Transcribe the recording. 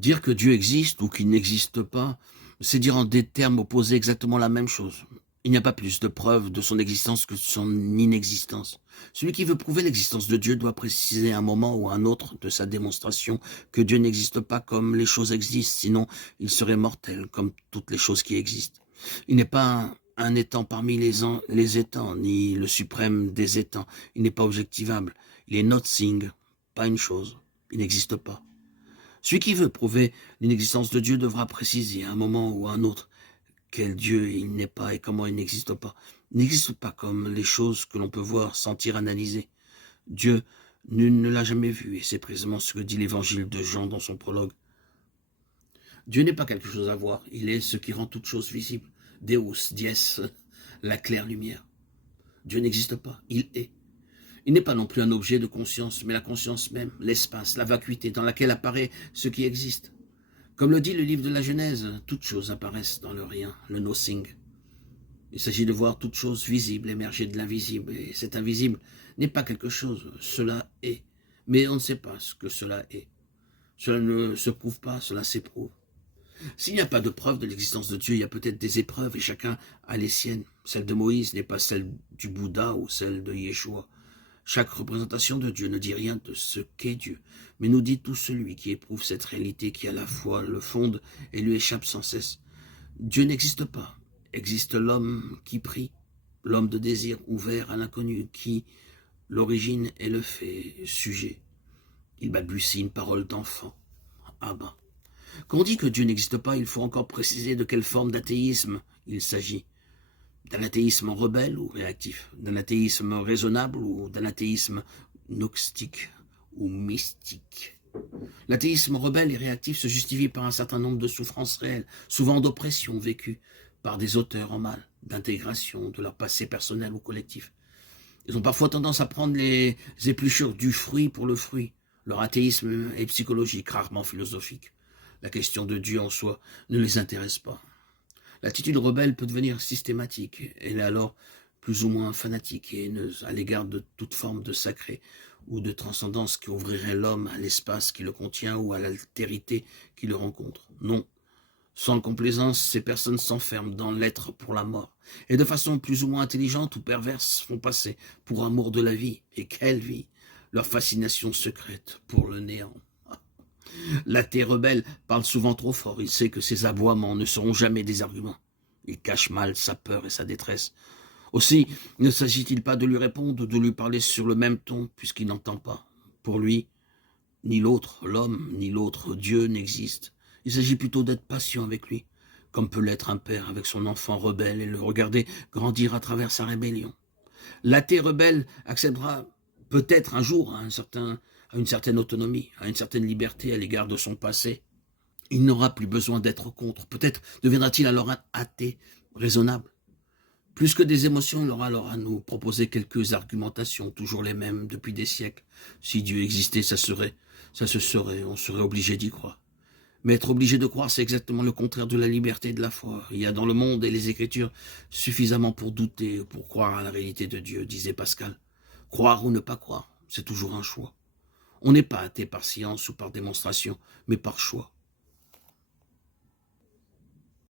Dire que Dieu existe ou qu'il n'existe pas, c'est dire en des termes opposés exactement la même chose. Il n'y a pas plus de preuves de son existence que de son inexistence. Celui qui veut prouver l'existence de Dieu doit préciser à un moment ou à un autre de sa démonstration que Dieu n'existe pas comme les choses existent, sinon il serait mortel comme toutes les choses qui existent. Il n'est pas un étang parmi les étangs, ni le suprême des étangs. Il n'est pas objectivable. Il est nothing, pas une chose. Il n'existe pas. Celui qui veut prouver l'inexistence de Dieu devra préciser à un moment ou à un autre quel Dieu il n'est pas et comment il n'existe pas. Il n'existe pas comme les choses que l'on peut voir, sentir, analyser. Dieu, nul ne l'a jamais vu, et c'est précisément ce que dit l'évangile de Jean dans son prologue. Dieu n'est pas quelque chose à voir, il est ce qui rend toute chose visible. Deus, dies, la claire lumière. Dieu n'existe pas, il est. Il n'est pas non plus un objet de conscience, mais la conscience même, l'espace, la vacuité dans laquelle apparaît ce qui existe. Comme le dit le livre de la Genèse, toutes choses apparaissent dans le rien, le nothing. Il s'agit de voir toute chose visible émerger de l'invisible, et cet invisible n'est pas quelque chose, cela est. Mais on ne sait pas ce que cela est. Cela ne se prouve pas, cela s'éprouve. S'il n'y a pas de preuve de l'existence de Dieu, il y a peut-être des épreuves, et chacun a les siennes. Celle de Moïse n'est pas celle du Bouddha ou celle de Yeshua. Chaque représentation de Dieu ne dit rien de ce qu'est Dieu, mais nous dit tout celui qui éprouve cette réalité qui à la fois le fonde et lui échappe sans cesse. Dieu n'existe pas. Existe l'homme qui prie, l'homme de désir ouvert à l'inconnu, qui, l'origine et le fait, sujet. Il balbutie une parole d'enfant. Ah ben. Quand on dit que Dieu n'existe pas, il faut encore préciser de quelle forme d'athéisme il s'agit. D'un athéisme rebelle ou réactif, d'un athéisme raisonnable ou d'un athéisme gnostique ou mystique. L'athéisme rebelle et réactif se justifie par un certain nombre de souffrances réelles, souvent d'oppression vécues par des auteurs en mal, d'intégration de leur passé personnel ou collectif. Ils ont parfois tendance à prendre les épluchures du fruit pour le fruit. Leur athéisme est psychologique, rarement philosophique. La question de Dieu en soi ne les intéresse pas. L'attitude rebelle peut devenir systématique. Elle est alors plus ou moins fanatique et haineuse à l'égard de toute forme de sacré ou de transcendance qui ouvrirait l'homme à l'espace qui le contient ou à l'altérité qui le rencontre. Non. Sans complaisance, ces personnes s'enferment dans l'être pour la mort, et de façon plus ou moins intelligente ou perverse font passer pour amour de la vie, et quelle vie, leur fascination secrète pour le néant. L'athée rebelle parle souvent trop fort, il sait que ses aboiements ne seront jamais des arguments. Il cache mal sa peur et sa détresse. Aussi, ne s'agit-il pas de lui répondre, de lui parler sur le même ton, puisqu'il n'entend pas. Pour lui, ni l'autre, l'homme, ni l'autre, Dieu n'existe. Il s'agit plutôt d'être patient avec lui, comme peut l'être un père avec son enfant rebelle et le regarder grandir à travers sa rébellion. L'athée rebelle acceptera peut-être un jour à une certaine autonomie, à une certaine liberté à l'égard de son passé. Il n'aura plus besoin d'être contre. Peut-être deviendra-t-il alors un athée raisonnable. Plus que des émotions, il aura alors à nous proposer quelques argumentations, toujours les mêmes depuis des siècles. Si Dieu existait, ça se serait, on serait obligé d'y croire. Mais être obligé de croire, c'est exactement le contraire de la liberté et de la foi. Il y a dans le monde et les Écritures suffisamment pour douter, pour croire à la réalité de Dieu, disait Pascal. Croire ou ne pas croire, c'est toujours un choix. On n'est pas athée par science ou par démonstration, mais par choix.